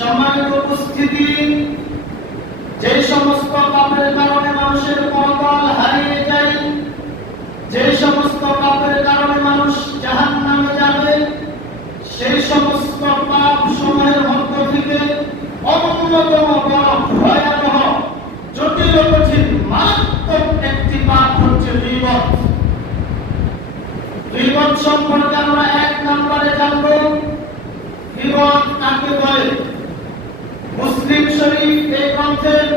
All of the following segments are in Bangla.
সম্মানিত উপস্থিতি, যে সমস্ত পাপের কারণে মানুষের পরকাল হারিয়ে যায়, যে সমস্ত পাপের কারণে মানুষ জাহান্নামে যাবে, সেই সমস্ত পাপ সমূহের মধ্য থেকে অন্যতম বড় ভয়াবহ, জটিল কঠিন মারাত্মক একটি পাপ হচ্ছে গীবত। গীবত সম্পর্কে আমরা এক নম্বরে জানব, গীবত কাকে বলে। মুসলিম শরীফ এই গ্রন্থের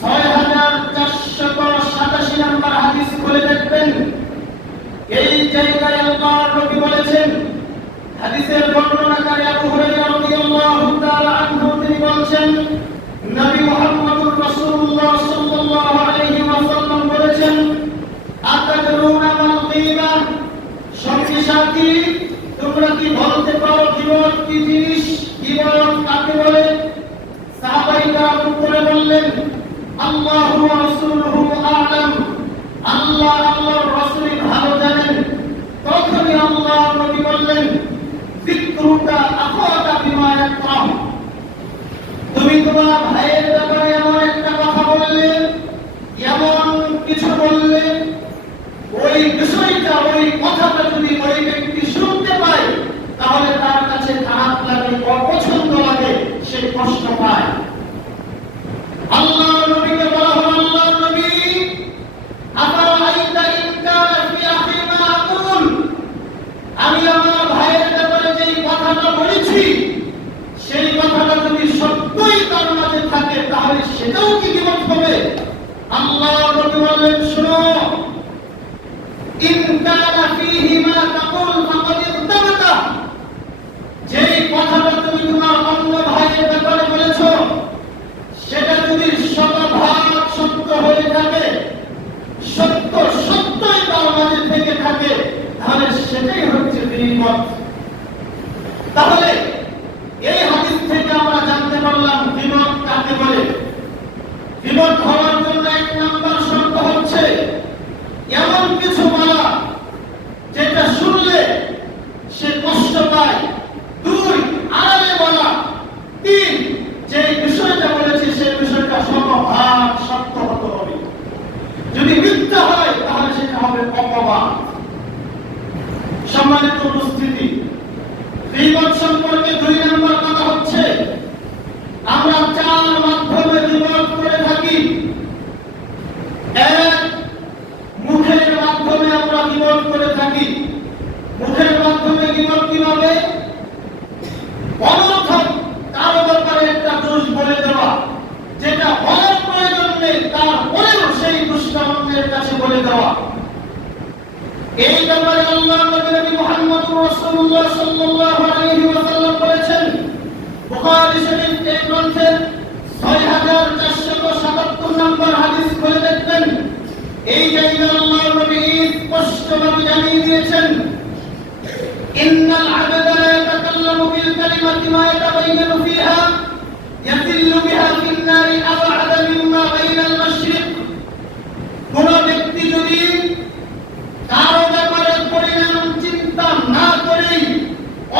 ৬৪৮৭ নম্বর হাদিস খুলে দেখবেন। এই জায়গায় আল্লাহর নবী বলেছেন, হাদিসের বর্ণনাকারী আবু হুরায়রা রাদিয়াল্লাহু তাআলা আনহু তিনি বলেন, নবী মুহাম্মদুর রাসূলুল্লাহ সাল্লাল্লাহু আলাইহি ওয়াসাল্লাম বলেছেন, আতাদরুনা মাল গীবা, সঙ্গী সাথী তোমরা কি বলতে পারো গীবত কি জিনিস, গীবত কাকে বলে? সাহাবাইরা উত্তরে বললেন, আল্লাহু ওয়া রাসূলুহু আ'লাম, আল্লাহ আল্লাহর রাসূল ভালো জানেন। তখনই আল্লাহর নবী বললেন, যিকরুকা আখাকা বিমা ইয়াকরাহু, তুমি তোমার ভাইয়ের ব্যাপারে এমন একটা কথা বললে, এমন কিছু বললে, ওই বিষয়টা, ওই কথাটা যদি ওই ব্যক্তি শুনতে পায়, তাহলে তার কাছে খারাপ লাগে, অপছন্দ লাগে, সে কষ্ট পায়। আল্লাহর নবীকে বলা হলো, আল্লাহর নবী, আফারাআইতা ইন কানা ফি আখি মা আকুল, আমি আমার ভাইয়ের ব্যাপারে যেই কথাটা বলেছি, সেই কথাটা যদি সত্যই তার মাঝে থাকে, তাহলে সেটাও কি গীবত হবে? আল্লাহর নবী বললেন, শোনো, ইন কানা ফীহি মা তাকুল ফাকাদ ইরতাবাতা, যেই কথাটা তুমি তোমার অন্য ভাইয়ের ব্যাপারে বলেছো, সেটা যদি শতভাগ সত্য হয়ে থাকে, সত্য সত্যই তার মাঝে থেকে থাকে, তাহলে সেটাই হচ্ছে গীবত। তাহলে এই হাদিস থেকে আমরা জানতে পারলাম গীবত কাকে বলে। গীবত হওয়ার জন্য এক নাম্বার শর্ত হচ্ছে এমন কিছু বলা যেটা শুনলে সে কষ্ট পায়, 2 আড়ালে বলা, 3 যে বিষয়টা বলেছে সেই বিষয়টা শতভাগ সত্য হতে হবে। যদি মিথ্যা হয় তাহলে সেটা হবে অপবাদ। সম্মানিত উপস্থিতি, গীবত সম্পর্কে 2 নম্বর কথা হচ্ছে, আমরা 4 মাধ্যমে গীবত করে থাকি। 1, মুখের মাধ্যমে আমরা গীবত করে থাকি। মুখের মাধ্যমে গীবত কিভাবে? অনর্থক কারো ব্যাপারে একটা দোষ বলে দেওয়া, যেটা বলার প্রয়োজন নেই, তারপরেও সেই দোষটা অন্যের কাছে বলে দেওয়া। এই ব্যাপারে আল্লাহর নবী মুহাম্মদুর রাসূলুল্লাহ সাল্লাল্লাহু আলাইহি ওয়াসাল্লাম বলেছেন, বুখারী শরীফ এই গ্রন্থের ৬৪৭৭ নম্বর হাদিস খুলে দেখবেন। এই জায়গায় আল্লাহর নবী স্পষ্টভাবে জানিয়ে দিয়েছেন, ইন্নাল আবদা লা ইয়াতাকাল্লামু বিল কালিমাতি মা ইয়াতাবায়্যানু ফিহা ইয়াতিল্লু বিহা ফিন নারি আবআদা মিম্মা বাইনাল মাশরিক। কোন ব্যক্তি যদি কারো ব্যাপারে পরিণাম চিন্তা না করেই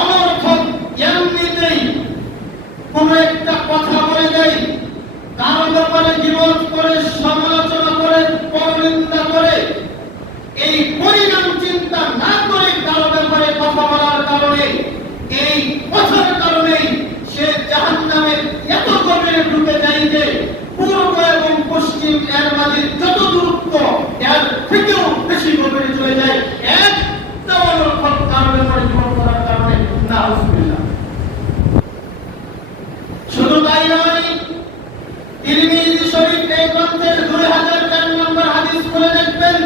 অনর্থক এমনিতেই কোন একটা কথা বলে দেয়, কারো ব্যাপারে গীবত করে, সমালোচনা করে, পরনিন্দা করে, এই পরিণাম চিন্তা না করে কারো ব্যাপারে কথা বলার কারণে, এই কথার কারণে সে জাহান্নামের এত গভীরে ঢুকে যায় যে পূর্ব এবং পশ্চিম এর মাঝে যত দূরত্ব, এর থেকেও বেশি গভীরে চলে যায়। একটা অনর্থক কারো ব্যাপারে গীবত করার কারণে। নাউযুবিল্লাহ। শুধু তাই নয়, তিরমিজি শরীফ এই গ্রন্থের 2004 নম্বর হাদিস খুলে দেখবেন।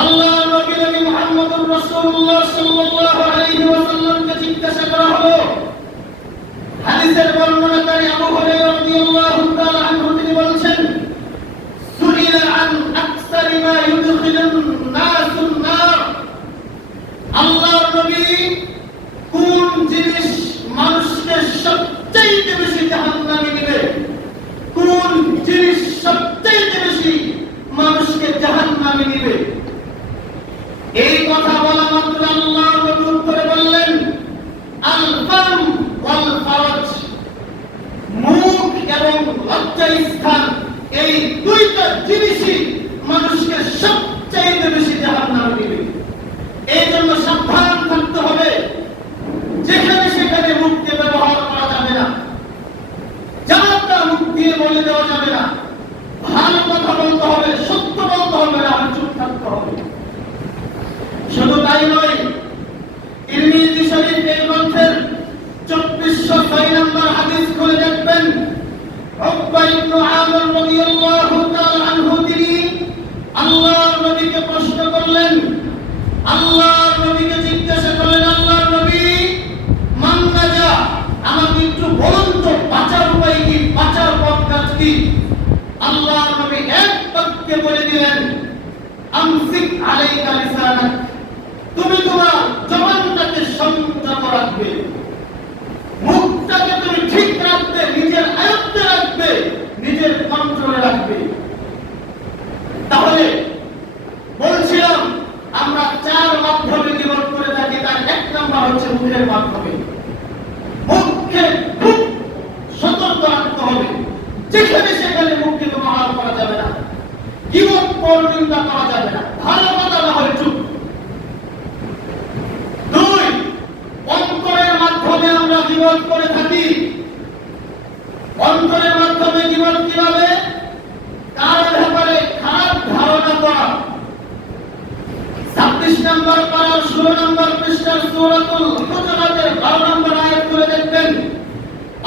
আল্লাহর নবী মুহাম্মদুর রাসূলুল্লাহ সাল্লাল্লাহু আলাইহি ওয়াসাল্লামকে জিজ্ঞাসা করা হলো, হাদিসের বর্ণনাকারী আবু হুরায়রা রাদিয়াল্লাহু তাআলা আনহু তিনি বলেন, সুইলা আন আকসারি মা ইউদখিলুন নাসুন নার, আল্লাহর নবী কোন জিনিস মানুষকে সবচেয়ে বেশি জাহান্নামে নেবে, কোন জিনিস সবচেয়ে বেশি মানুষকে জাহান্নামে নেবে? এই কথা বলা মাত্র আল্লাহর নবী উত্তরে বললেন, আল ফাম ওয়াল ফারজ, মুখ এবং লজ্জার স্থান, এই দুইটা জিনিসই মানুষকে সবচাইতে বেশি জাহান্নামে দিবে। এই জন্য সাবধান থাকতে হবে। যেখানে সেখানে মুখকে ব্যবহার করা যাবে না, যাতা মুখ দিয়ে বলে দেওয়া যাবে না। ভালো কথা বলতে হবে, সত্য বলতে হবে, আর চুপ থাকতে হবে। শুধু তাই নয়, তিরমিজি শরীফ এই গ্রন্থের 2406 নম্বর হাদিস খুলে দেখবেন, উকবা ইবনে আমির রাদিয়াল্লাহু তাআলা আনহু তিনি আল্লাহর নবীকে প্রশ্ন করলেন, আল্লাহর নবীকে জিজ্ঞাসা করলেন, আল্লাহর নবী মান নাজা, আমাকে একটু বলুন তো বাঁচার উপায় কি, বাঁচার পথ কি? আল্লাহর নবী এক বাক্যে বলে দিলেন, আমসিক আলাইকা লিসানাক, তুমি তোমার জবানটাকে সংযত রাখবে, মুখটাকে তুমি ঠিক রাখবে, নিজের আয়ত্তে রাখবে, নিজের কন্ট্রোলে রাখবে। তাহলে বলছিলাম আমরা চার মাধ্যমে জীবন করে থাকি। তার এক নম্বর হচ্ছে মুখের মাধ্যমে। মুখকে খুব সতর্ক রাখতে হবে, যেখানে সেখানে মুখকে ব্যবহার করা যাবে না, গীবত পরনিন্দা করা যাবে না, ভালো কথা না হয় চুপ। দুই, অন্তরের মাধ্যমে আমরা গীবত করে থাকি। অন্তরের মাধ্যমে গীবত কিভাবে? কার ব্যাপারে খারাপ ধারণা করা। 26 নম্বর পারার 16 নম্বর পৃষ্ঠার সূরাতুল হুজুরাতের 12 নম্বর আয়াত করে দেখবেন,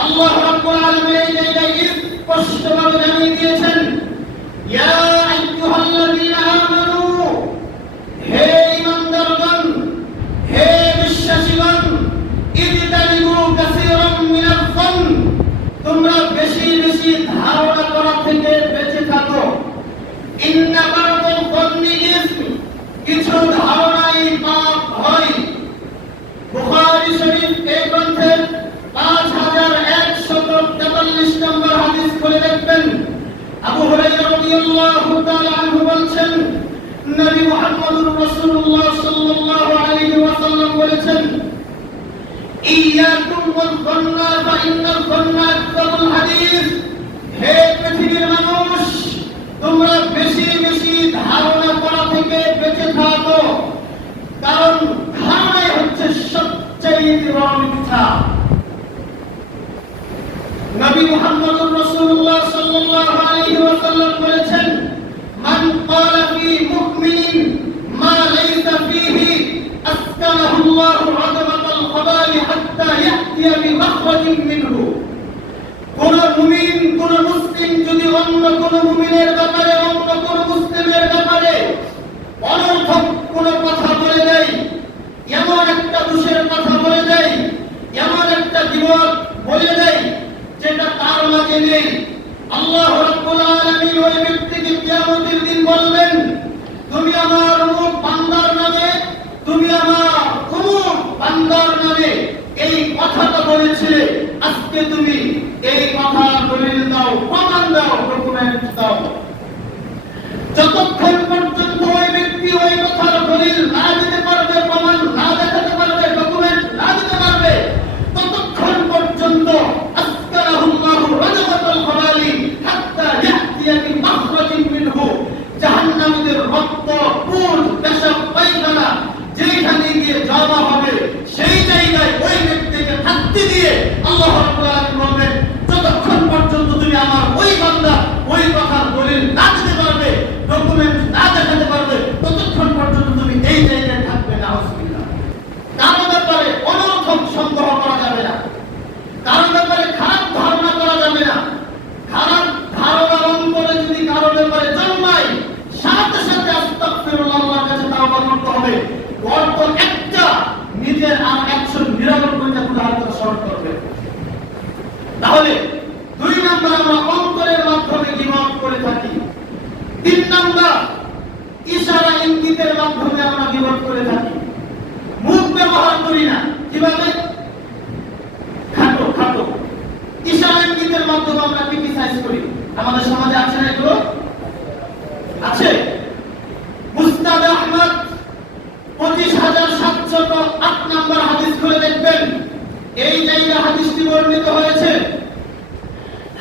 আল্লাহ রাব্বুল আলামিন এই জায়গায় স্পষ্টভাবে জানিয়ে দিয়েছেন, ইয়া আইয়ুহাল্লাযীনা আমানু, হে ঈমানদারগণ, হে বিশ্বাসীগণ, ইজতানিবু কাসীরাম মিনাল যন, তোমরা বেশি বেশি ধারণা করা থেকে বেঁচে থাকো। ইন্না বা'দাল যন্নি ইসম, কিছু ধারণাই পাপ হয়। বুখারী শরীফ এই গ্রন্থের 5143 নম্বর হাদিস খুলে দেখবেন, আবু হুরায়রা রাদিয়াল্লাহু তাআলা আনহু বলেন, নবী মুহাম্মদুর রাসূলুল্লাহ সাল্লাল্লাহু আলাইহি ওয়াসাল্লাম বলেছেন, ইয়াকুম ওয়াল-যন্না ফা ইন্নাল যন্না আকযাবুল হাদিস, হে পৃথিবীর মানুষ, তোমরা বেশি বেশি ধারণা করা থেকে বেঁচে থাকো, কারণ ধারণাই হচ্ছে সবচেয়ে বড় মিথ্যা। নবী মুহাম্মদুর রাসূলুল্লাহ সাল্লাল্লাহু আলাইহি ওয়াসাল্লাম বলেছেন, মান ক্বালা ফি মুমিনিন মা লাইসা ফীহি আসকানাহুল্লাহু আযমাতাল খাবালি হাত্তা ইয়াতিয়া বিমাখরাজিন মিনহু। কোন মুমিন, কোন মুসলিম যদি অন্য কোন মুমিনের ব্যাপারে, অন্য কোন মুসলিমের ব্যাপারে অনর্থক কোন কথা বলে দেয়, এমন একটা দোষের কথা বলে দেয়, এমন একটা বিপদ বলে দেয় যেটা তার মাঝে নেই, আল্লাহ রাব্বুল আলামিন ওই ব্যক্তিকে কিয়ামতের দিন বলবেন, তুমি আমার অমুক বান্দার নামে, তুমি আমার অমুক বান্দার নামে এই কথাটা বলেছিলে, আজকে তুমি এই কথা দলিল দাও, প্রমাণ দাও, ডকুমেন্ট দাও। যতক্ষণ পর্যন্ত ওই ব্যক্তি ওই কথার দলিল না দিতে পারবে, প্রমাণ না দেখাতে পারবে, ডকুমেন্ট না দিতে পারবে, ততক্ষণ পর্যন্ত আসকারাহুল্লাহু রাজমাতাল খাবালি হাত্তা ইয়াতিয়া বিমাখরাজিন মিনহু, জাহান্নামীদের রক্ত, পুল, পেশাব, পায়খানা যেখানে গিয়ে জমা হবে, সেই জায়গায় ওই ব্যক্তিকে থাকতে দিয়ে আল্লাহ রাব্বুল আলামিন বলবেন, যতক্ষণ পর্যন্ত তুমি আমার ওই বান্দা ওই কথার দলিল না দিতে পারবে, ডকুমেন্ট না দেখাতে পারবে, ততক্ষণ পর্যন্ত তুমি এই জায়গায় থাকবে না। নাউযুবিল্লাহ। কারো ব্যাপারে অনর্থক সন্দেহ করা যাবে না, কারো ব্যাপারে খারাপ ধারণা করা যাবে না। খারাপ ধারণা অন্তরে যদি কারো ব্যাপারে জন্মায়, সাথে সাথে আস্তাগফিরুল্লাহ, আল্লাহর কাছে তাওবা করতে হবে। গর্ত একটা, নিজের আর 199টা গুনাহ স্মরণ করবে। তাহলে 2 নাম্বার আমরা অন্তরের মাধ্যমে গীবত করে থাকি। 3 নাম্বার ইশারা ইঙ্গিতের মাধ্যমে আমরা গীবত করে থাকি। মুখ ব্যবহার করি না, কিভাবে? খাটো খাটো ইশারা ইঙ্গিতের মাধ্যমে আমরা ক্রিটিসাইজ করি। আমাদের সমাজে আছে না এগুলো? আছে। মুস্তাদ আহমদ 25708 নম্বর হাদিস খুলে দেখবেন, এই জায়গায় হাদিসটি বর্ণিত হয়েছে।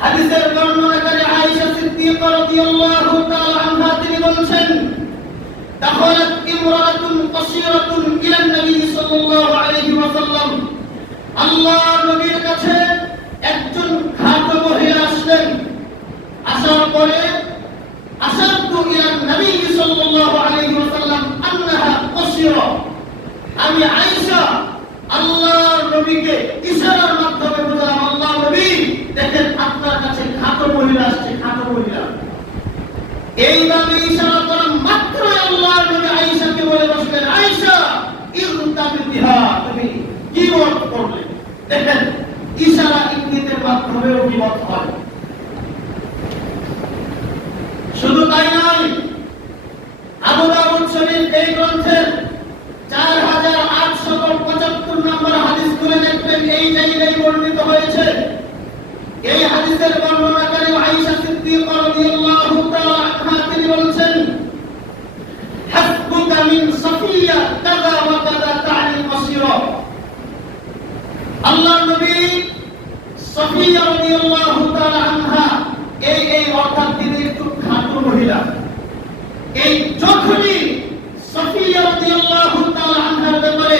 হাদিসের বর্ণনাকারী আয়েশা সিদ্দিকা রাদিয়াল্লাহু তাআলা আনহা তিনি বলছেন, দাখালাত ইমরাতুন কাসীরাতুন ইলা নবী সাল্লাল্লাহু আলাইহি ওয়াসাল্লাম, আল্লাহর নবীর কাছে একজন খাটো মহিলা আসলেন। আসার পরে আশারতু ইলা নবী সাল্লাল্লাহু আলাইহি ওয়াসাল্লাম আন্নাহা কাসীরা, আমি আয়েশা আল্লাহর নবীকে ইশারার মাধ্যমে বললাম, আল্লাহর নবী দেখেন আপনার কাছে খাটো মহিলা আসছে, খাটো মহিলা। এইভাবে ইশারা করা মাত্র আল্লাহর নবী আয়েশাকে বলে বসলেন, আয়েশা ইরতাবিহা, তুমি গীবত করলে। দেখেন ইশারা ইঙ্গিতের মাধ্যমেও গীবত হয়। শুধু তাই নয়, আবু দাউদ শরীফ এই গ্রন্থের 4875 নম্বর হাদিস খুলে দেখবেন, এই জায়গায় বর্ণিত হয়েছে। এই হাদিসের বর্ণনাকারী আয়েশা সিদ্দিকা রাদিয়াল্লাহু তাআলা আনহা তিনি বলছেন, হাসবুকা মিন সাফিয়া কাযা ওয়া কাযা তা'নি কাসীরা। আল্লাহর নবী সাফিয়া রাদিয়াল্লাহু তাআলা আনহা এই অর্থাৎ তিনি একটু খাটো মহিলা। এই যখনই সাফিয়া রাদিয়াল্লাহু তাআলা আনহার ব্যাপারে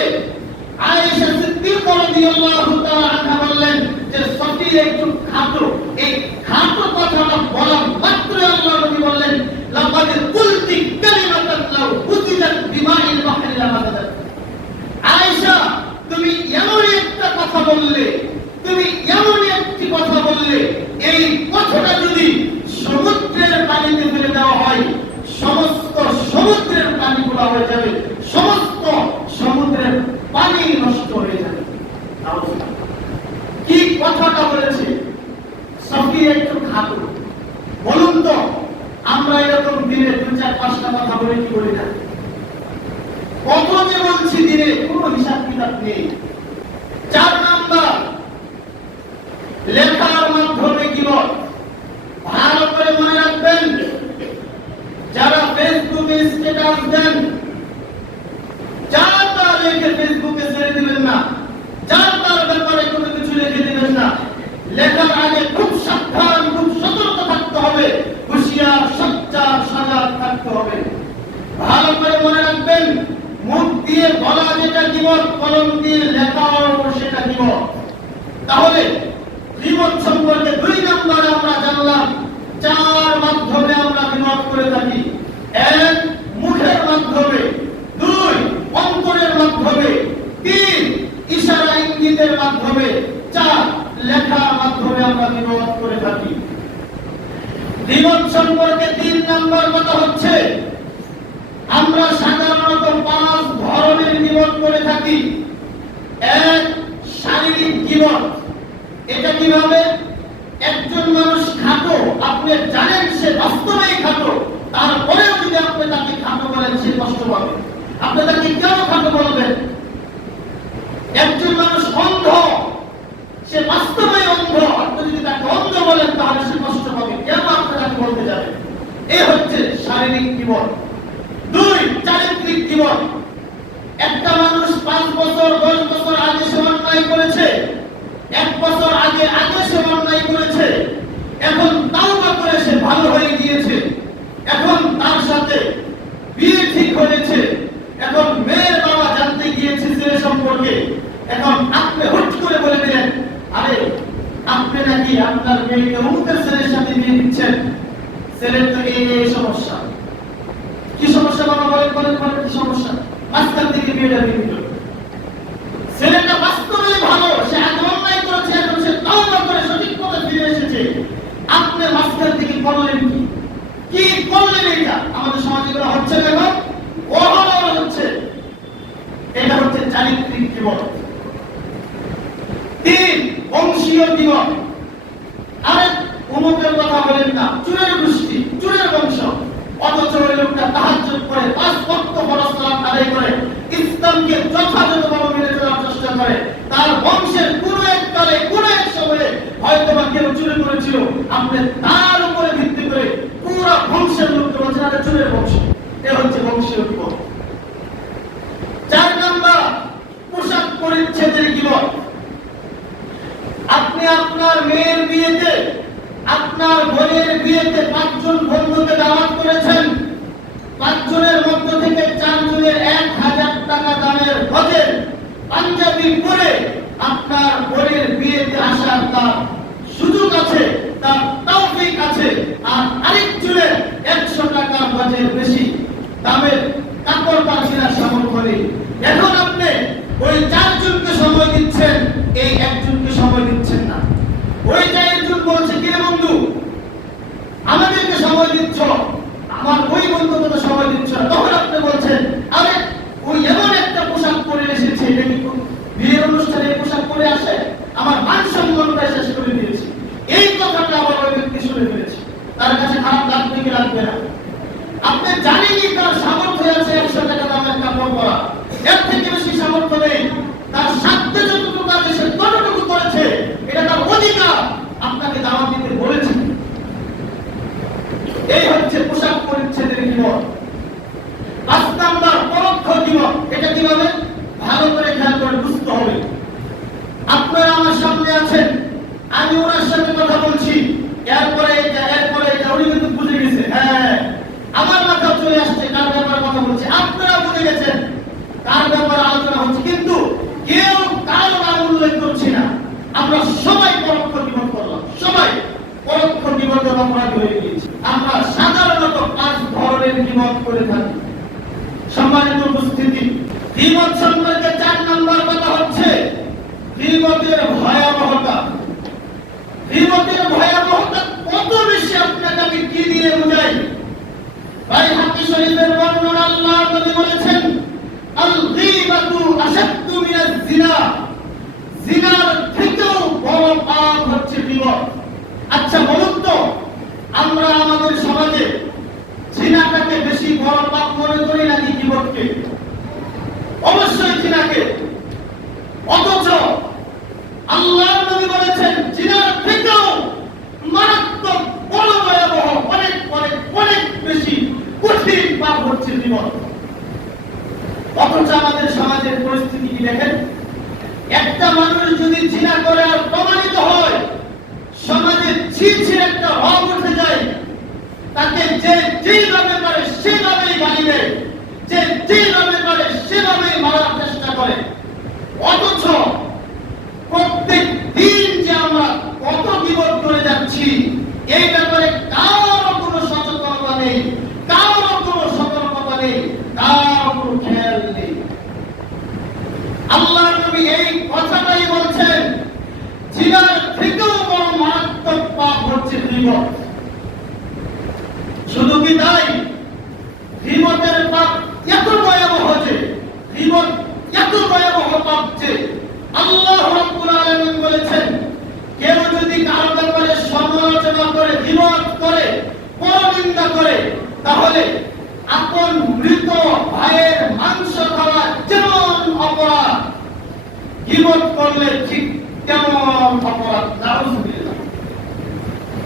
আয়েশা সিদ্দিকা রাদিয়াল্লাহু তাআলা আনহা বললেন যে সাফিয়া একটু খাটো, এই খাটো কথাটা বলা মাত্র আল্লাহর নবী বললেন, লাকাদ কুলতি কালিমাতান লাউ উজিলাত বিমাইল বাহরি লামাদাত। আয়েশা তুমি এমন একটা কথা বললে, তুমি এমন একটি কথা বললে, এই কথাটা যদি সমুদ্রের পানিতে ফেলে দেওয়া হয়, সমস্ত সমুদ্রের পানি গুলা হয়ে যাবে, সমস্ত সমুদ্রের পানি নষ্ট হয়ে যাবে। কি কথাটা বলেছে? সাফিয়া একটু খাটো। বলুন তো আমরা এরকম দিনে 2-4-5টা কথা বলে কি বলি না? কত যে বলছি দিনে, কোনো হিসাব কিতাব নেই। 4 নাম্বার, লেখার মাধ্যমে গীবত। ভালো করে মনে রাখবেন, যারা ফেসবুকে স্ট্যাটাস দেন, যা তা লিখে ফেসবুকে ছেড়ে দিবেন না, যা তার ব্যাপারে কোনো কিছু লিখে দিবেন না। লেখার আগে খুব সাবধান, খুব সতর্ক থাকতে হবে, হুঁশিয়ার, সচ্চার, সজাগ থাকতে হবে। ভালো করে মনে রাখবেন, মুখ দিয়ে বলা যেটা গীবত, কলম দিয়ে লেখাও সেটা গীবত। তাহলে গীবত সম্পর্কে 2 নম্বরে আমরা জানলাম, 4 মাধ্যমে আমরা গীবত করে থাকি। 1 মুখের মাধ্যমে, 2 অন্তরের মাধ্যমে, 3 ইশারা ইঙ্গিতের মাধ্যমে, 4 লেখার মাধ্যমে আমরা গীবত করে থাকি। গীবত সম্পর্কে 3 নম্বর কথা হচ্ছে, আমরা সাধারণত 5 ধরনের গীবত করে থাকি। 1 শারীরিক গীবত। এটা কিভাবে? একজন মানুষ খাটো, আপনি জানেন সে বাস্তবেই খাটো, তারপরেও যদি আপনি তাকে খাটো বলেন সে কষ্ট পাবে। আপনি তাকে কেন খাটো বলবেন? একজন মানুষ অন্ধ, সে বাস্তবেই অন্ধ, আপনি যদি তাকে অন্ধ বলেন তাহলে সে কষ্ট পাবে, কেন আপনি তাকে বলতে যাবেন? এই হচ্ছে শারীরিক গীবত। 2 চারিত্রিক গীবত। একটা মানুষ 5 বছর 10 বছর আগে সে অন্যায় করেছে, 1 বছর আগে সে অন্যায় করেছে, এখন তাওবা করে সে ভালো হয়ে গিয়েছে, এখন তার সাথে বিয়ে ঠিক হয়েছে, এখন মেয়ের বাবা জানতে গিয়েছে ছেলে সম্পর্কে, এখন আপনি হুট করে বলে দিলেন, আরে আপনি নাকি আপনার মেয়েকে অমুকের ছেলের সাথে বিয়ে দিচ্ছেন, ছেলের তো এই সমস্যা। কি সমস্যা বাবা বলেন, কি সমস্যা? মাঝখান থেকে বিয়েটা দিয়ে দিল। ছেলেটা বাস্তবে ভালো, সে আগে অন্যায় করেছে, এখন সে তাওবা করে সঠিক পথে ফিরে এসেছে, আপনি মাঝখান থেকে করলেন কি? কি করলেন? এটা আমাদের সমাজে এগুলো হচ্ছে না, এখন অহরহ হচ্ছে। এটা হচ্ছে চারিত্রিক গীবত। 3 বংশীয় গীবত। আরে অমুকের কথা বলেন না, চুরের গোষ্ঠী, চুরের বংশ, অথচ ওই লোকটা তাহাজ্জুদ করে, 5 ওয়াক্ত ফরজ সালাত আদায় করে, ইসলামকে যথাযথভাবে মেনে চলার চেষ্টা করে, তার বংশের কোন এক কালে কোন এক সময়ে হয়তোবা কেউ চুরি করেছিল, আপনি তার উপরে ভিত্তি করে পুরো বংশের লোককে বলছেন আরে চুরের বংশ। এ হচ্ছে বংশীয় গীবত। 4 নাম্বার পোশাক পরিচ্ছদের গীবত। আপনি আপনার মেয়ের বিয়েতে, আপনার বোনের বিয়েতে 5 জন বন্ধুকে দাওয়াত করেছেন। 5 জনের মধ্য থেকে 4 জনের 1000 টাকা দামের হজের পাঞ্জাবি পরে আপনার বোনের বিয়েতে আসার তার সুযোগ আছে, তার তৌফিক আছে। আর আরেকজনের 100 টাকা হজের বেশি দামের কাপড় পাচ্ছেন সামর্থ্য নেই। এখন আপনি ওই 4 জনকে সময় দিচ্ছেন, এই একজনকে সময় দিচ্ছেন না। ওই 4 জন বলছে, কে বন্ধু আমাদেরকে সময় দিচ্ছ, আমার ওই বন্ধুকে তো সময় দিচ্ছ না। তখন আপনি বলছেন, আরে ওই এমন একটা পোশাক পরে এসেছে, এটা কি বিয়ের অনুষ্ঠানে এই পোশাক পরে আসে, আমার মান সম্মানটা শেষ করে দিয়েছে। এই কথাটা আমার ওই ব্যক্তি শুনে ফেলেছে, তার কাছে খারাপ লাগবে কি লাগবে না? আপনি জানেনই তার সামর্থ্য আছে 100 টাকা দামের কাপড় পরা, এর থেকে বেশি সামর্থ্য নেই। তার সাধ্য যতটুকু আছে সে ততটুকু করেছে, এটা তার অধিকার, আপনাকে দাওয়াত দিতে বলেছে। এই হচ্ছে পোশাক পরিচ্ছদের জীবন। 5 নাম্বার পরোক্ষ জীবন। এটা কিভাবে ভালো করে খেয়াল করে বুঝতে হবে। আপনারা আমার সামনে আছেন, আমি ওনার সাথে কথা বলছি, এরপরে এটা উনি কিন্তু বুঝে গেছে, হ্যাঁ আমার মাথা চলে আসছে কার ব্যাপারে কথা বলছে, আপনারা বুঝে গেছেন কার ব্যাপারে আলোচনা হচ্ছে, কিন্তু কেউ কারো নাম উল্লেখ করছি না। আমরা সবাই পরোক্ষ জীবন করলাম, সবাই পরোক্ষ জীবনের অপরাধী হয়ে গিয়েছি। আমরা সাধারণত 5 ধরনের জীবন করে থাকি। সম্মানিত উপস্থিতি, জীবন সম্পর্কে 4 নম্বর কথা হচ্ছে জীবনের ভয়াবহতা। জীবনের ভয়াবহতা কত বেশি আপনাকে আমি কি দিয়ে বুঝাই? বাইহাকী শরীফের বর্ণনা, আল্লাহর নবী বলেছেন, আল গীবাতু আশাদ্দু মিনাজ জিনা। জিনার থেকেও বড় পাপ হচ্ছে গীবত। আচ্ছা বলুন তো, আমরা আমাদের সমাজে জিনাটাকে বেশি বড় পাপ মনে করি নাকি গীবতকে? অবশ্যই জিনাকে। অথচ আল্লাহর নবী বলেছেন জিনার থেকেও মারাত্মক বড় ভয়াবহ অনেক অনেক অনেক বেশি কঠিন পাপ হচ্ছে গীবত। অথচ আমাদের সমাজের পরিস্থিতি কি দেখেন? একটা মানুষ যদি জিনা করে আর প্রমাণিত হয়, সমাজে ছিছি একটা রব উঠে যায়, তাকে যে যেভাবে পারে সেভাবেই গালি দেয়, যে যেভাবে পারে সেভাবেই মারার চেষ্টা করে। অথচ প্রত্যেক দিন যে আমরা কত বিপদ করে যাচ্ছি, এই ব্যাপারে কারো কোনো সচেতনতা নেই, কারো কোনো সতর্কতা নেই, কারো কোনো খেয়াল নেই। আল্লাহর নবী এই কথাটাই বলছেন, জিনার থেকেও বড় মারাত্মক পাপ হচ্ছে গীবত। শুধু কি তাই? গীবতের পাপ এত ভয়াবহ যে, গীবত এত ভয়াবহ পাপ যে আল্লাহ রাব্বুল আলামিন বলেছেন, কেউ যদি কারো ব্যাপারে সমালোচনা করে, গীবত করে, পরনিন্দা করে, তাহলে আপন মৃত ভাইয়ের মাংস খাওয়া যেমন অপরাধ, গীবত করলে ঠিক তেমন অপরাধ। নাউযুবিল্লাহ।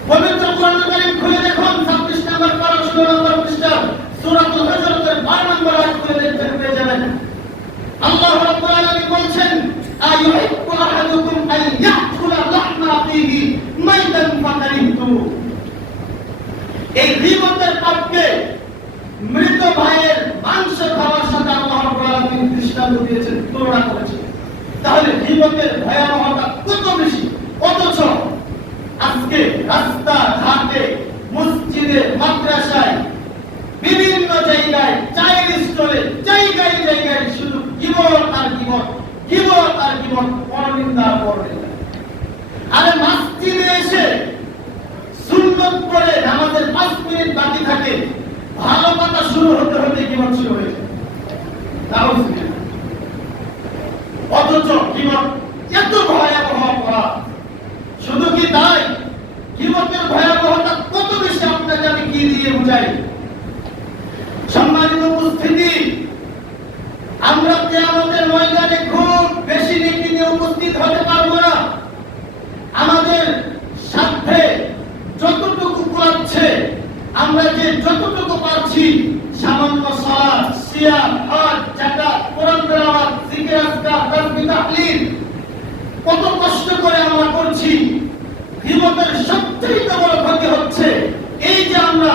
পবিত্র কোরআন কারীম খুলে দেখুন, 26 নম্বর পারা 16 নম্বর পৃষ্ঠা সূরাতুল হুজুরাতের 12 নম্বর আয়াত খুলে দেখতে পেয়ে যাবেন। আল্লাহ রাব্বুল আলামিন বলছেন, আইয়ুহিব্বু আহাদুকুম আন ইয়াকুলা লাহমা আখিহি মাইতান ফাকারিহতু। এই গীবতের পাপকে মৃত ভাইয়ের মাংস খাওয়ার সাথে আল্লাহ রাব্বুল আলামিন দৃষ্টান্ত দিয়েছেন, তুলনা করেছেন। তাহলে গীবতের ভয়াবহতা কত বেশি! অথচ আজকে রাস্তা ঘাটে, মসজিদে, মাদ্রাসায়, বিভিন্ন জায়গায়, চায়ের স্টলে, জায়গায় জায়গায় শুধু গীবত আর গীবত, গীবত আর গীবত, পরনিন্দা আর পরনিন্দা। আরে মসজিদে এসে সুন্নত পড়ে আমাদের 5 মিনিট বাকি থাকে, ভালো কথা শুরু হতে হতে গীবত শুরু হয়ে যায়। নাউযুবিল্লাহ। অথচ গীবত এত ভয়াবহ অপরাধ। শুধু কি তাই? গীবতের ভয়াবহতা কত বেশি আপনাকে আমি কি দিয়ে বুঝাই? সম্মানিত উপস্থিতি, আমরা কিয়ামতের ময়দানে খুব বেশি নেকি নিয়ে উপস্থিত হতে পারবো না। আমাদের সাথে যতটুকু কুলাচ্ছে, আমরা যে যতটুকু পাচ্ছি, সামান্য সালাত, সিয়াম, হজ, যাকাত, কোরআন তেলাওয়াত, জিকির, আজকার, তাসবিহ, তাহলিল, কত কষ্ট করে আমরা করছি, করছি। গীবতের সবচেয়ে বড় ক্ষতি হচ্ছে এই যে আমরা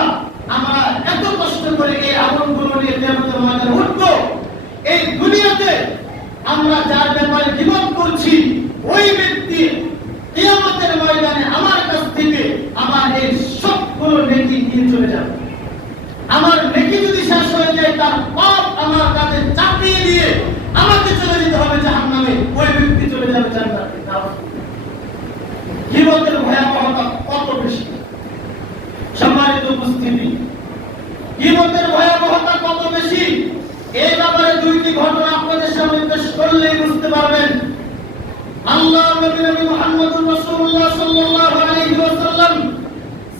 এত কষ্ট করে এই আগুনগুলো নিয়ে কিয়ামতের ময়দানে উঠবো, এই দুনিয়াতে আমরা যার ব্যাপারে গীবত করছি ওই ব্যক্তি কিয়ামতের ময়দানে আমার কাছ থেকে আমার এই সবগুলো নেকি নিয়ে চলে যাবে। আমার নেকি যদি শেষ হয়ে যায়, তার পাপ আমার কাছে চাপিয়ে দিয়ে আমাকে চলে যেতে হবে জাহান্নামে, ওই ব্যক্তি চলে যাবে জান্নাতে। গীবতের ভয়াবহতা কত বেশি সম্মানিত উপস্থিতি, গীবতের ভয়াবহতা কত বেশি এই ব্যাপারে দুইটি ঘটনা আপনাদের সামনে পেশ করলেই বুঝতে পারবেন। আল্লাহর নবী মুহাম্মদুর রাসূলুল্লাহ সাল্লাল্লাহু আলাইহি ওয়াসাল্লাম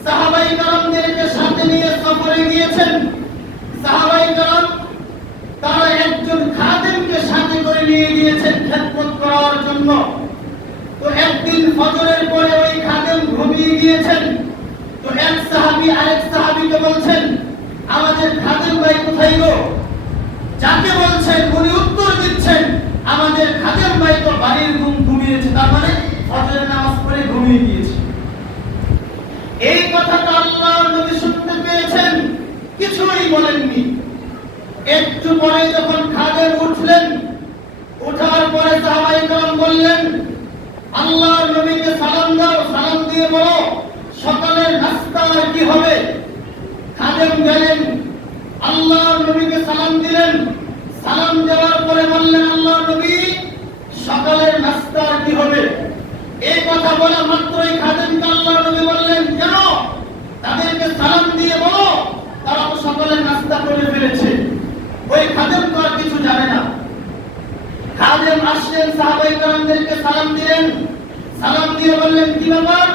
সাহাবায়ে কেরামদেরকে সাথে নিয়ে সফরে গিয়েছেন। সাহাবায়ে কেরাম তারা একজন খাদেমকে সাথে করে নিয়ে গিয়েছেন খেদমত করার জন্য। তো একদিন ফজরের পরে ওই খাদেম ঘুমিয়ে গিয়েছেন। তো এক সাহাবী আরেক সাহাবীকে বলছেন, আমাদের খাদেম ভাই কোথায় গো? যাকে বলছেন উনি উত্তর দিচ্ছেন, আমাদের খাদেম ভাই তো বাড়ির ঘুমিয়েছে, তার মানে ফজরের নামাজ পড়ে ঘুমিয়ে গিয়েছে। এই কথাটা আল্লাহর নবী শুনতে পেয়েছেন, কিছুই বলেননি। একটু পরে যখন খাদেম উঠলেন, ওঠার পরে সাহাবায়ে কেরাম বললেন, আল্লাহর নবীকে সালাম দাও, সালাম দিয়ে বলো সকালের নাস্তার কি হবে? খাদেম গেলেন, আল্লাহর নবীকে সালাম দিলেন। সালাম দেওয়ার পরে বললেন, আল্লাহর নবী সকালের নাস্তার কি হবে? এই কথা বলা মাত্রই খাদেমকে আল্লাহর নবী বললেন, কেন? তাদেরকে সালাম দিয়ে বলো তারা তো সকালের নাস্তা করে ফেলেছে। ওই খাদেম তো আর কিছু জানে না। খাদেম আসলেন, সাহাবায়ে কেরামদেরকে সালাম দিলেন। সালাম দিয়ে বললেন, কি ব্যাপার,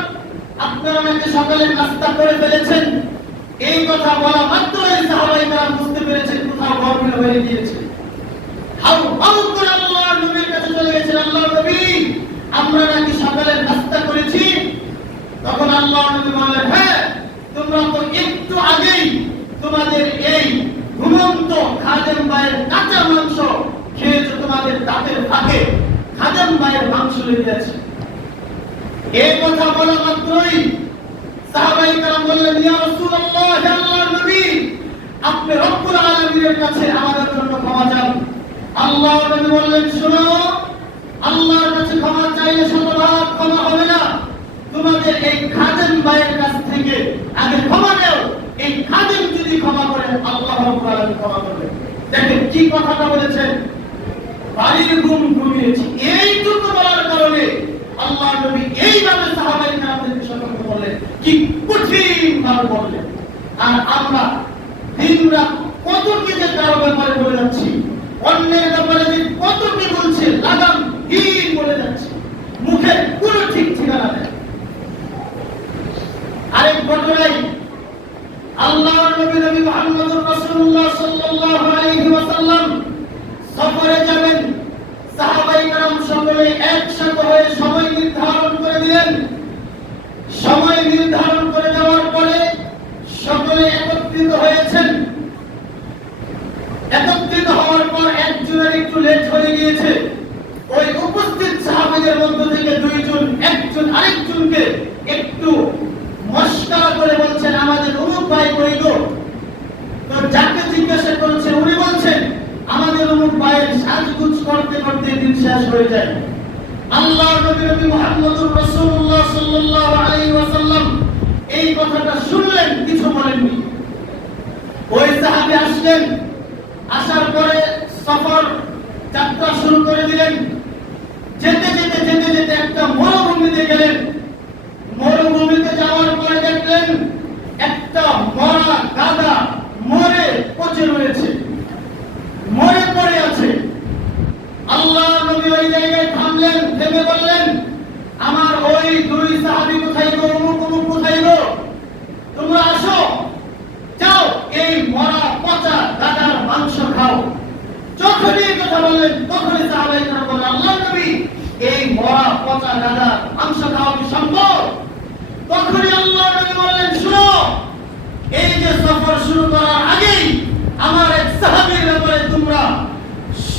আপনারা নাকি সকালের নাস্তা করে ফেলেছেন? এই কথা বলা মাত্রই সাহাবায়ে কেরাম বুঝতে পেরেছেন কোথাও গড়বড় হয়ে গিয়েছে। হাউ হাউ করে আল্লাহর নবীর কাছে চলে গেছেন, আল্লাহর নবী আমরা নাকি সকালের নাস্তা করেছি। তখন আল্লাহর নবী বললেন, হ্যাঁ তোমরা তো একটু আগেই তোমাদের এই ঘুমন্ত খাদেম ভাইয়ের কাঁচা মাংস খেয়েছো, তোমাদের দাঁতের ফাঁকে খাদেম ভাইয়ের মাংস লেগে আছে। এই কথা বলা মাত্রই সাহাবায়ে কেরাম বললেন, ইয়া রাসূলুল্লাহ, হে আল্লাহর নবী আপনি রব্বুল আলামিনের কাছে আমাদের জন্য ক্ষমা চান। আল্লাহর নবী বললেন, শোনো, আল্লাহর কাছে ক্ষমা চাইলে শতভাগ ক্ষমা হবে না। তোমাদের এই খাদেম ভাইয়ের কাছ থেকে আগে ক্ষমা নাও। এই খাদেম যদি ক্ষমা করেন, আল্লাহ রাব্বুল আলামিন ক্ষমা করবেন। দেখেন কি কথাটা বলেছেন, বাড়ির ঘুমিয়েছি, এইটুকু বলার কারণে আল্লাহর নবী এইভাবে সাহাবায়ে কেরামদেরকে সতর্ক করলেন, কি কঠিন ভাবে বললেন। আর আমরা দিনরাত কত কি যে কারো ব্যাপারে বলে যাচ্ছি, অন্যের ব্যাপারে যে কত কি বলছে, লাগামহীন বলে যাচ্ছি, মুখে কোনো ঠিক ঠিকানা নেই। আরেক ঘটনায় আল্লাহর নবী মুহাম্মদুর রাসূলুল্লাহ সাল্লাল্লাহু আলাইহি ওয়াসাল্লাম সফরে যাবেন। সাহাবায়ে কেরাম সকলে একসাথে হয়ে সময় নির্ধারণ করে দিলেন। সময় নির্ধারণ করে দেওয়ার পরে সকলে একত্রিত হয়েছেন। একত্রিত হওয়ার পর একজনের একটু লেট হয়ে গিয়েছে। ওই উপস্থিত সাহাবীদের মধ্য থেকে দুইজন একজন আরেকজনকে একটু মশকরা করে বলছেন, আমাদের অমুক ভাই কই গো? তো যাকে জিজ্ঞাসা করছে উনি বলছেন, আমাদের অমুক ভাইয়ের সাজগুজ করতে করতে দিন শেষ হয়ে যায়। আল্লাহর নবী মুহাম্মদুর রাসূলুল্লাহ সাল্লাল্লাহু আলাইহি ওয়াসাল্লাম এই কথাটা শুনলেন, কিছু বলেননি। ওই সাহাবী আসলেন, আসার পরে সফর যাত্রা শুরু করে দিলেন। যেতে যেতে যেতে যেতে একটা মরুভূমিতে গেলেন। মরুভূমিতে যাওয়ার পরে দেখলেন একটা মরা গাধা মরে পচে রয়েছে, মরে পড়ে আছে। আল্লাহর নবী ওই জায়গায় থামলেন, থেমে বললেন, আমার ওই দুই সাহাবী কোথায় গো? অমুক অমুক কোথায় গো? তোমরা আসো, যাও এই মরা পচা গাধার মাংস খাও। যখনই এই কথা বললেন তখনই সাহাবায়ে কেরাম বললেন, আল্লাহর নবী এই মরা পচা গাধার মাংস খাওয়া কি সম্ভব? তখনই আল্লাহর নবী বললেন, শুনো, এই যে সফর শুরু করার আগেই আমার এক সাহাবীর ব্যাপারে তোমরা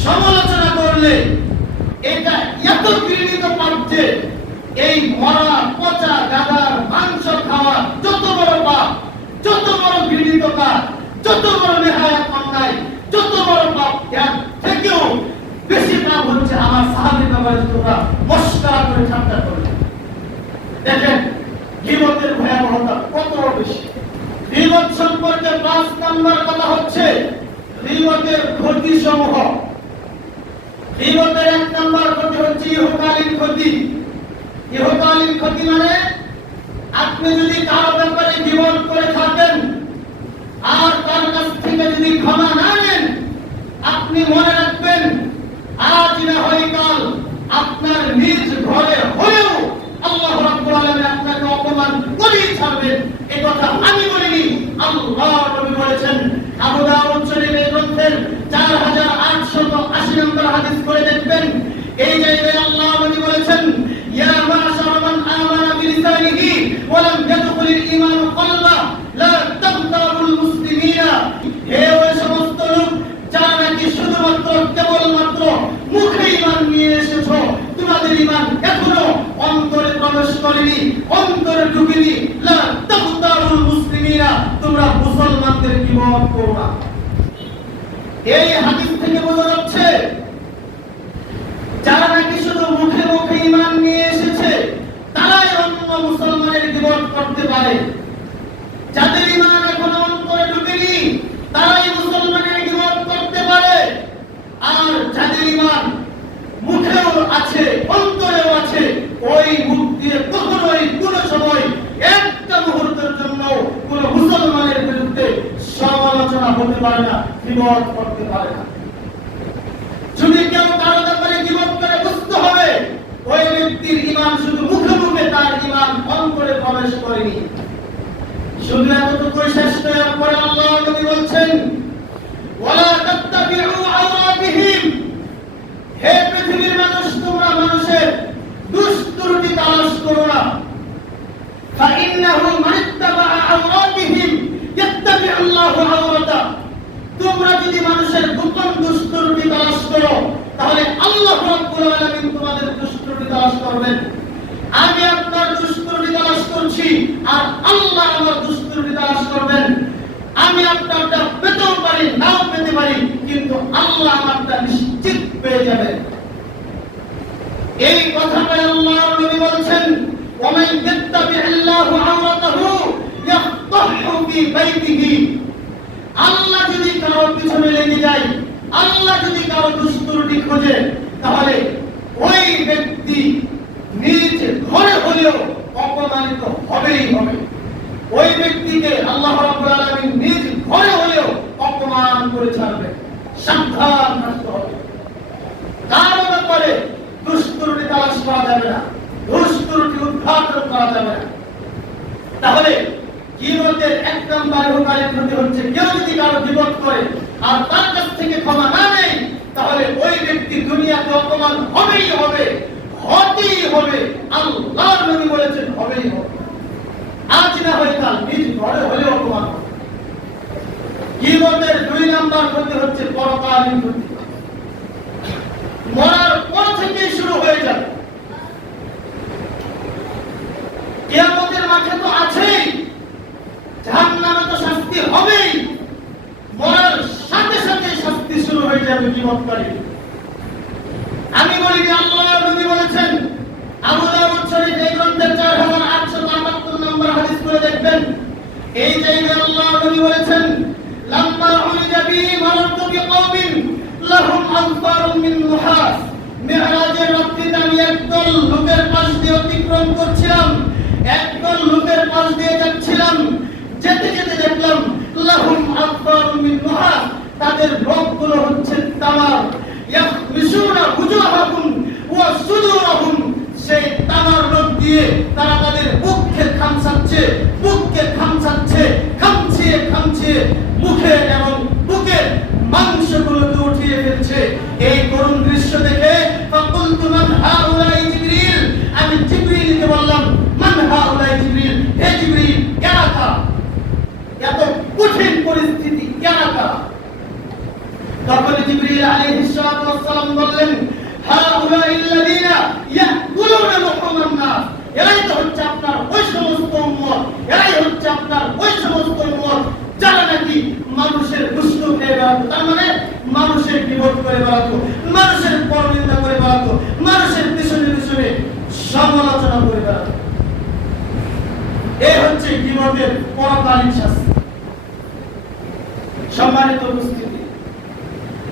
সমালোচনা করলে, এটা এত ঘৃণিত পাপ যে এই মরা পচা গাধার মাংস খাওয়া যত বড় পাপ, যত বড় ঘৃণিত কাজ, যত বড় নেহায়াত অন্যায়, যত বড় পাপ, এর থেকেও বেশি পাপ হচ্ছে আমার সাহাবীর ব্যাপারে তোমরা মস্করা করে ঠাট্টা করলে। দেখেন গীবতের ভয়াবহতা কত বেশি। গীবত সম্পর্কে 5 নম্বর কথা হচ্ছে গীবতের ক্ষতি সমূহ। গীবতের 1 নম্বর ক্ষতি হচ্ছে ইহকালীন ক্ষতি। ইহকালীন ক্ষতি মানে আপনি যদি কারো ব্যাপারে গীবত করে থাকেন আর তার কাছ থেকে যদি ক্ষমা না নেন, আপনি মনে রাখবেন আজ না হয় কাল আপনার নিজ ঘরে হলেও আল্লাহ রাব্বুল আলামিন আপনাকে অপমান করেই ছাড়বেন। এই কথা আমি বলিনি, আল্লাহ নবী বলেছেন। আবু দাউদ শরীফের গ্রন্থের 4880 নম্বর হাদিস করে দেখবেন, এই জায়গায় আল্লাহ নবী বলেছেন, ইয়া মাশারা মান আমানা বিলিসানিহি ওয়া লাম ইয়াদখুলিল ঈমানু কলবা লা তাগতাবুল মুসলিমিনা। হে ওই সমস্ত লোক যারা নাকি শুধুমাত্র কেবলমাত্র মুখে ঈমান নিয়ে এসেছো, তোমাদের ঈমান এখনো অন্তরে প্রবেশ করেনি, অন্তরে ঢুকেনি। লা তাগতাবুল মুসলিমিনা, তোমরা মুসলমানদের গীবত করো না। এই হাদিস থেকে বোঝা যাচ্ছে যারা নাকি শুধু মুখে মুখে ঈমান নিয়ে এসেছে তারাই অন্য মুসলমানের গীবত করতে পারে। যাদের ঈমান এখনো অন্তরে ঢুকেনি তারাই মুসলমানের গীবত করতে পারে। আর যাদের ঈমান মুখেও আছে অন্তরেও আছে, ওই মুখ দিয়ে কখনোই কোনো সময় একটা মুহূর্তের জন্য কোনো মুসলমানের বিরুদ্ধে সমালোচনা হতে পারে না, গীবত করতে পারে না। যদি কেউ কারো ব্যাপারে গীবত করে বুঝতে হবে ওই ব্যক্তির ঈমান শুধু মুখে মুখে, তার ঈমান অন্তরে প্রবেশ করেনি। শুধু এতটুকু শেষ করার পরে আল্লাহ নবী বলছেন, ওয়ালা তাত্তাবিউ আওরাতিহিম, হে পৃথিবীর মানুষ, তোমরা মানুষের দুষ্ত্রুটি তালাশ করো না। ফাইন্নাহু মান ইত্তাবা আওরাতিহিম ইয়াত্তাবিউল্লাহু আওরাতা, তোমরা যদি মানুষের গোপন দুষ্ত্রুটি তালাশ করো তাহলে আল্লাহ রাব্বুল আলামিন তোমাদের দুষ্ত্রুটি তালাশ করবেন। আমি আপনার দুষ্ত্রুটি তালাশ করছি আর আল্লাহ আমার দুষ্ত্রুটি তালাশ করবেন। আমি আপনারটা পেতেও পারি, নাও পেতে পারি, কিন্তু আল্লাহ আমারটা নিশ্চিত পেয়ে যাবেন। এই কথাটাই আল্লাহ নবী বলছেন, ওয়ামান ইয়াত্তাবি'আল্লাহু আওরাতাহু ইয়াফতাহু ফি বাইতিহি, আল্লাহ যদি কারো পিছনে লেগে যায়, আল্লাহ যদি কারো দুষ্ত্রুটি খোঁজে, তাহলে ওই ব্যক্তি নিজ ঘরে হলেও অপমানিত হবেই হবে। ওই ব্যক্তিকে আল্লাহ রাব্বুল আলামিন নিজ ঘরে হলেও অপমান করে ছাড়বেন। সাবধান থাকতে হবে, কারো ব্যাপারে দুষ্ত্রুটি তালাশ করা যাবে না, দুষ্ত্রুটি উদ্ঘাটন করা যাবে না। তাহলে গীবতের 1 নম্বর ইহকালীন ক্ষতি হচ্ছে কেউ যদি কারো গীবত করে আর তার কাছ থেকে ক্ষমা না নেয়, তাহলে ওই ব্যক্তি দুনিয়াতে অপমান হবেই হবে, হতেই হবে। আল্লাহ নবী বলেছেন হবেই হবে। আজ না হয় কাল নিজ ঘরে হলে অপমান হবে। গীবতের 2 নম্বর ক্ষতি হচ্ছে পরকালীন ক্ষতি। মরার পর থেকে শুরু হয়ে যাবে। কিয়ামতের মাঠে তো আছেই, জাহান্নামে তো শাস্তি হবেই, মরার সাথে সাথে শাস্তি শুরু হয়ে যাবে গীবতকারী। আমি বলি আল্লাহ নবী বলেছেন, আবু দাউদ শরীফ এই গ্রন্থের 4878 নম্বর হাদিস করে দেখবেন, এই জায়গায় আল্লাহ নবী বলেছেন, লাম্মা উলিজা বি মারাতু বিকওমিন লাহুম আনফারুম মিন মুহাস, মিরাজের রাত্রিতে আমি একদল লোকের পাশ দিয়ে অতিক্রম করছিলাম, একদল লোকের পাশ দিয়ে যাচ্ছিলাম, যেতে যেতে দেখলাম লাহুম আনফারুম মিন মুহাস, তাদের রোগগুলো হচ্ছে তামার, ইয়াখমিসুনা উজুহাহুম ওয়া সুদুরহুম, সেই তামার রোগ দিয়ে তারা তাদের বুককে খামচাচ্ছে, বুককে খামচাচ্ছে, খামচিয়ে খামচিয়ে মুখে এবং বুকের মাংসগুলোকে উঠিয়ে ফেলছে। এই করুণ দৃশ্য দেখে ফাকুলতু মান হাউলাই জিবরিল, আমি জিবরিলকে বললাম, মান হাউলাই জিবরিল, হে জিবরিল কারা কারা, এত কঠিন পরিস্থিতি কারা কারা। তখন জিবরিল আলাইহিস সালাতু ওয়াস সালাম বললেন, হাউলাইল্লাযিনা ইয়াকুলুনা মুহাম্মাদান নাস, এরাই তো হচ্ছে আপনার ওই সমস্ত উম্মত, এরাই হচ্ছে আপনার ওই সমস্ত উম্মত যারা নাকি মানুষের দুষ্ট খেয়ে বেড়াতো, তার মানে মানুষের বিপদ করে বেড়াতো, মানুষের পরনিন্দা করে বেড়াতো, মানুষের পিছনে পিছনে সমালোচনা করে বেড়াতো। এই হচ্ছে গীবতের পরকালীন শাস্তি। সম্মানিত উপস্থিতি,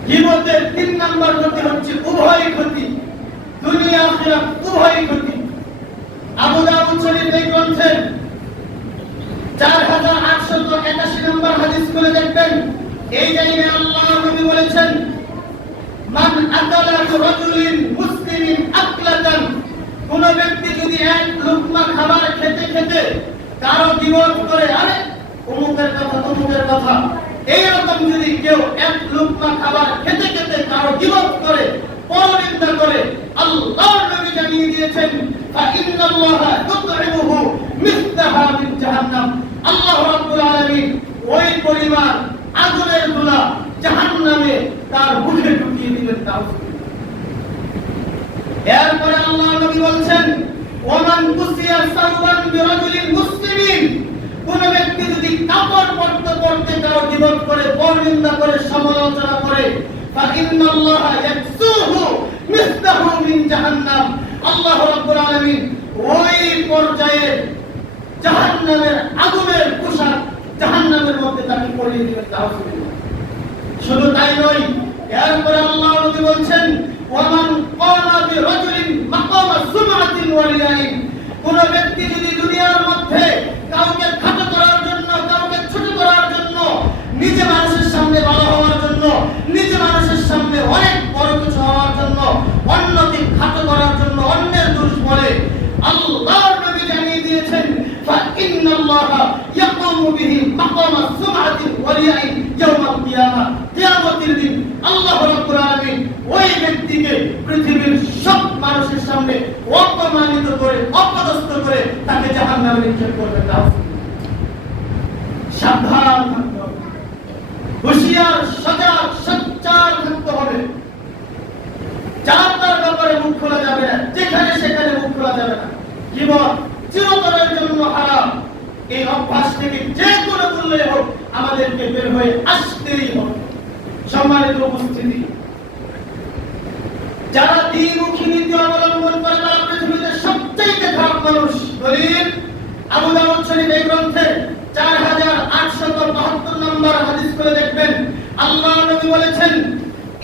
গীবতের 3 নাম্বার ক্ষতি হচ্ছে উভয় ক্ষতি, দুনিয়া আখিরাত উভয় ক্ষতি। আবু দাউদ শরীফ এই গ্রন্থের 4881 নম্বর হাদিস করে দেখবেন, এই জায়গায় আল্লাহ নবী বলেছেন, মান আকালা রাজুলিন মুসলিমিন আকলাতান, কোন ব্যক্তি যদি এক লুকমা খাবার খেতে খেতে কারো গীবত করে, আরে অমুকের কথা তমুকের কথা, এইরকম যদি কেউ এক লুকমা খাবার খেতে খেতে কারো গীবত করে, পরনিন্দা করে, আল্লাহর নবী জানিয়ে দিয়েছেন, ফা ইন্নাল্লাহা তুতইমুহু মিসলাহা মিন জাহান্নাম, আল্লাহ রাব্বুল আলামিন ওই পরিমাণ আগুনের গোলা জাহান্নামে তার মুখে ঢুকিয়ে দিবেন। এরপরে আল্লাহ নবী বলছেন, ওমান কুসিয়া সাওবান বিরাজুলিন মুসলিমিন, কোন ব্যক্তি যদি কাপড় পরতে পরতে কারো গীবত করে, পরনিন্দা করে, সমালোচনা করে, ফা ইন্নাল্লাহা ইয়াকসুহু মিসলাহু মিন জাহান্নাম, আল্লাহ রাব্বুল আলামিন ওই পর্যায়ে জাহান্নামের আগুনের পোশাক জাহান্নামের মধ্যে তাকে পরিয়ে দিবেন। শুধু তাই নয়, এরপরে আল্লাহ নবী বলছেন, ওয়ামান ক্বালা বিরাজুলিন মাকামা সুমআতিন ওয়া রিয়াইন, কোন ব্যক্তি যদি দুনিয়ার মধ্যে কাউকে খাটো করার জন্য, কাউকে ছোট করার জন্য, নিজে মানুষের সামনে ভালো হওয়ার জন্য, নিজে মানুষের সামনে অনেক বড় কিছু হওয়ার জন্য, অন্যকে খাটো করার জন্য অন্যের দোষ বলে, আল্লাহর নবী জানিয়ে দিয়েছেন, ফা ইন্নাল্লাহা ইয়াকুমু বিহি মাকামা সুমআতিন ওয়া রিয়াইন ইয়াউমাল কিয়ামা, কিয়ামতের দিন আল্লাহ রাব্বুল আলামিন ওই ব্যক্তিকে পৃথিবীর সব মানুষের সামনে অপমানিত করে, অপদস্থ করে তাকে জাহান্নামে নিক্ষেপ করবেন। সাবধান থাকতে হবে, হুঁশিয়ার, সজাগ, সোচ্চার থাকতে হবে। যার তার ব্যাপারে মুখ খোলা যাবে না, যেখানে সেখানে মুখ খোলা যাবে না। গীবত চিরতরের জন্য হারাম। এই অভ্যাস থেকে যে কোনো মূল্যে হোক আমাদেরকে বের হয়ে আসতেই হবে। সম্মানিত উপস্থিতি, যারা দ্বিমুখী নীতি অবলম্বন করে তারা পৃথিবীতে সবচেয়ে খারাপ মানুষ। দলিল আবু দাউদ শরীফ এই গ্রন্থের 4872 নম্বর হাদিস করে দেখবেন, আল্লাহ নবী বলেছেন,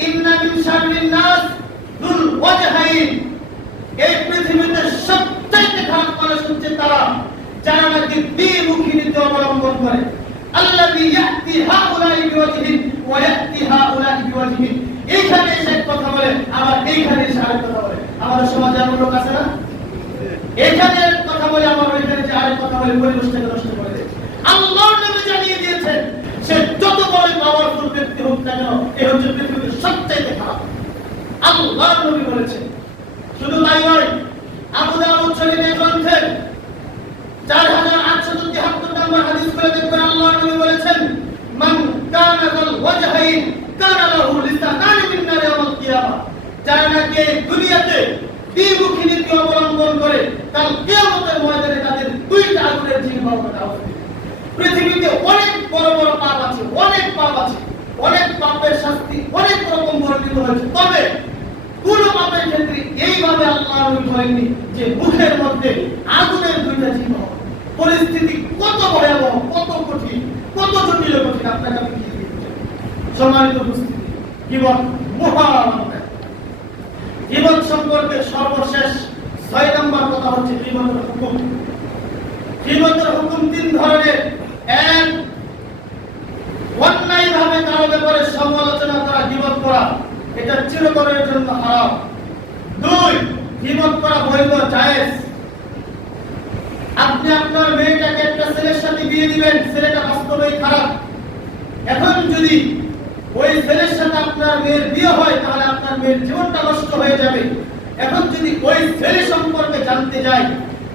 ইন্না মিন শাররিন নাস দুল ওয়াজহাইন, এই পৃথিবীতে সবচেয়ে খারাপ মানুষ হচ্ছে তারা যারা নাকি দ্বিমুখী নীতি অবলম্বন করে। আল্লাযী ইয়াতি হাউলাই বিওয়াজহিন ওয়া ইয়াতি হাউলাই বিওয়াজহিন, এইখানে এসে কথা বলে আবার এইখানে এসে আরেক কথা বলে। আমাদের সমাজে এমন লোক আছে না? এখানে কথা বলে আবার ওইখানে যে আরেক কথা বলে, পরিবেশটাকে নষ্ট করে দেয়। আল্লাহর নবী জানিয়ে দিয়েছেন, সে যত বড় পাওয়ারফুল ব্যক্তি হোক না কেন, এই হচ্ছে পৃথিবীর সবচেয়ে খারাপ। আল্লাহর নবী বলেছেন। শুধু তাই নয়, আবু দাউদ শরীফের গ্রন্থের 4873 নম্বর হাদিস করে দেখবেন, আল্লাহর নবী বলেছেন, মান কানা যাল ওয়াজহাইন কানা লাহু লিসানান মিন নার ইয়াউমাল কিয়ামা, যারা নাকি দুনিয়াতে দ্বিমুখী নীতি অবলম্বন করে কাল কিয়ামতের ময়দানে তাদের দুইটা আগুনের জিহ্বা হবে। পৃথিবীতে অনেক বড় বড় পাপ আছে, অনেক পাপ আছে, অনেক পাপের শাস্তি অনেক রকম বর্ণিত হয়েছে, তবে কোন পাপের ক্ষেত্রে এইভাবে আল্লাহ নবী বলেননি যে মুখের মধ্যে আগুনের দুইটা জিহ্বা হবে। পরিস্থিতি কত ভয়াবহ, কত কঠিন, কত জটিল কঠিন, আপনাকে আমি কি দিতে। সম্মানিত উপস্থিতি, গীবত মহা অন্যায়। গীবত সম্পর্কে সর্বশেষ 6 নম্বর কথা হচ্ছে গীবতের হুকুম। গীবতের হুকুম 3 ধরনের। এক, অন্যায়ভাবে কারো ব্যাপারে সমালোচনা করা, গীবত করা, এটা চিরতরের জন্য হারাম। 2, গীবত করা বৈধ, জায়েজ। আপনি আপনার মেয়েটাকে একটা ছেলের সাথে বিয়ে দিবেন, ছেলেটা বাস্তবেই খারাপ। এখন যদি ওই ছেলের সাথে আপনার মেয়ের বিয়ে হয় তাহলে আপনার মেয়ের জীবনটা নষ্ট হয়ে যাবে। এখন যদি ওই ছেলে সম্পর্কে জানতে যাই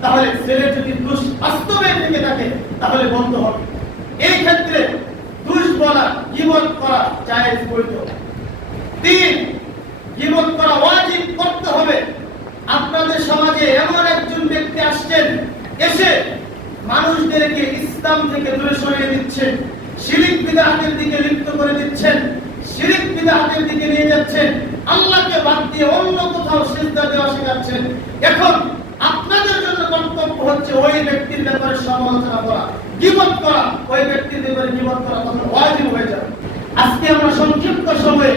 তাহলে ছেলে যদি দোষ বাস্তবে থেকে থাকে তাহলে বন্ধ হবে। এই ক্ষেত্রে দোষ বলা, গীবত করা জায়েজ, বৈধ। 3, গীবত করা ওয়াজিব করতে হবে। আপনাদের সমাজে এমন একজন ব্যক্তি আসছেন, এসে মানুষদেরকে ইসলাম থেকে দূরে সরিয়ে দিচ্ছেন, শিরক বিদআতের দিকে লিপ্ত করে দিচ্ছেন, শিরক বিদআতের দিকে নিয়ে যাচ্ছেন, আল্লাহকে বাদ দিয়ে অন্য কোথাও সিজদা দেওয়া শেখাচ্ছেন। এখন আপনাদের জন্য কর্তব্য হচ্ছে ওই ব্যক্তির ব্যাপারে সমালোচনা করা, গীবত করা, ওই ব্যক্তির ব্যাপারে গীবত করা তখন ওয়াজিব হয়ে যাবে। আজকে আমরা সংক্ষিপ্ত সময়ে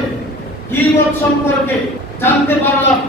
গীবত সম্পর্কে জানতে পারলাম।